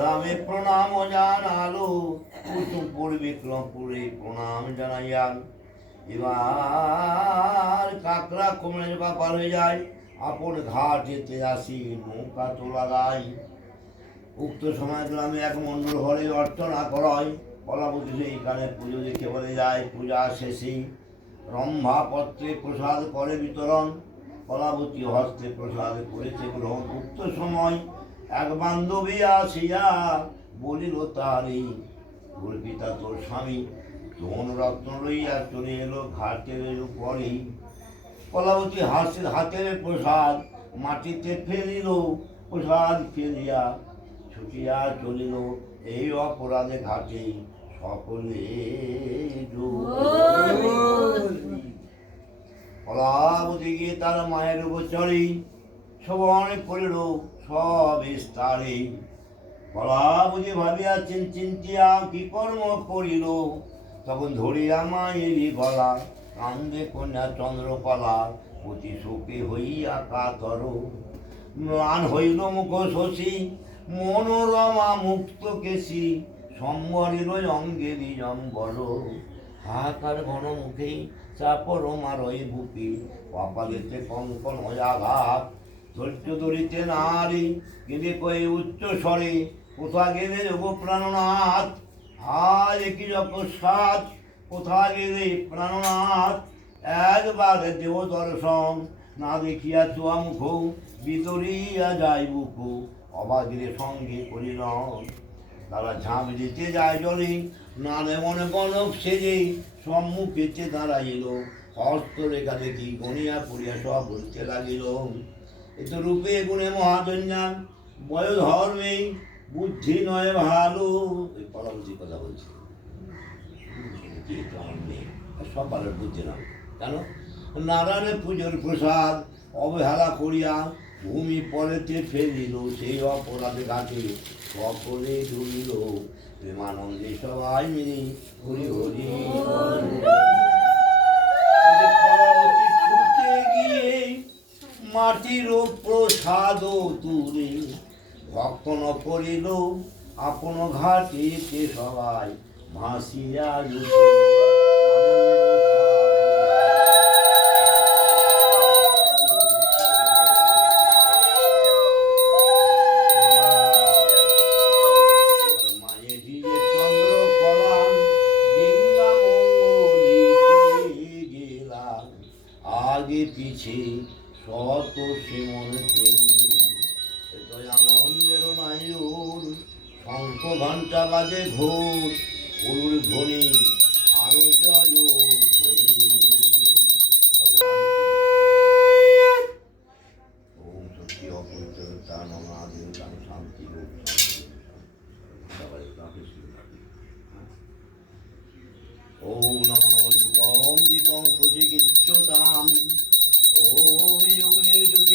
ধামে প্রণাম জানালো। কুতুমপুর বিক্রমপুরে প্রণাম জানাইয়ান। এবার কাকড়া কোমরের ব্যাপার হয়ে যায়। আপন ঘাট যেতে আসি, নৌকা তো লাগাই উক্ত সময় গ্রামে এক মন্ডল ঘরে অর্চনা করায়। কলাবতী সেইখানে পুজো দেখে বলে যায়, পূজা শেষে রম্ভা পত্রে প্রসাদ করে বিতরণ। কলাবতী হস্তে প্রসাদ করেছে গ্রহণ। উক্ত সময় এক বান্ধবী আসিয়া বলিল তারি তোর পিতা তোর স্বামী। ধন রত্ন লইয়া চলে এলো ঘাটের উপরে। কলাবতী হাসের হাতের প্রসাদ মাটিতে ফেলিল প্রসাদ ফেলিয়া ছুটিয়া চলিল এই অপরাধে ঘাটে। সকলে কলাবতী গিয়ে তার মায়ের শ্রবণ করিল সব স্তরে কলাবতী ভাবিয়া চিন চিন্তিয়া কি কর্ম করিল? তখন ধরিয়া মায়েরই গলা, কান্দে কন্যা চন্দ্রকলা অতি শোকে হইয়া কাতর। ম্লান হইল মুখ শশী, মনোরমা মুক্ত কেশী সম্বরের অঙ্গে নিজম্বর হাহাকার ঘন মুখে চাপর মারই বুকে, কপালেতে কঙ্কন আঘাত ধৈর্য ধরিতে নারী গেলে কয়ে উচ্চ স্বরে, কোথা গেলে যোগ প্রাণনাথ আজ কি অকস্মাৎ কোথা গেলে প্রাণনাথ? একবার দেব দর্শন না দেখিয়া চুয়া মুখ বিতরিয়া যায় বুক, অবাগিরে সঙ্গে করিল তারা ঝাঁপ দিতে যায় জলে নালে মনে কনক সেজে সম্মুখ সম্মুখেতে দাঁড়াইল হস্তরেখা দেখি গনিয়া পড়িয়া সব বলতে লাগিল। এ তো রূপে গুণে মহাদন্যা বয় ধর্মে বুদ্ধি নয় ভালো। এই পরবর্তী কথা বলছি। সব ভালো বুদ্ধি না। কেন? নারায়ণের পুজোর প্রসাদ, অবহেলা করিয়া ভূমি পরেতে ফেলিল সেই অপরাধে ঘাটে সকলে ডুবিল প্রেমানন্দে সবাই মিলে হরি হরি মাটির প্রসাদ তুলে ভক্ষণ করিল আপন ঘাটে সবাই ভাসিয়া শত এতই আনন্দের নায়ুর শঙ্খ ঘণ্টা বাজে ঘোর। ধ্বনি, আরও জয় ধ্বনি। ওম সত্যি কাম শান্তি শান্তি সবাই রাখেছি ওম নমো নমো রূপম দীপম প্রতিকিচ্যতাম ওম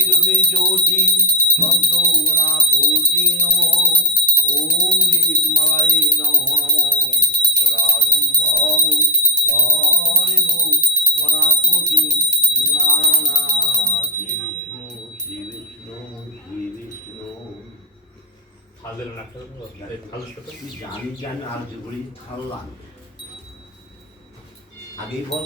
যোগনের জ্যোতি রবি জ্যোতি সন্ত গুণাপতি নমো ওম দীপমালাই নমো নমো। রাগম ভব সরিব গণাপতি নানা শ্রী বিষ্ণু শ্রী বিষ্ণু শ্রী বিষ্ণু জানি আর ভালো আগেই বল।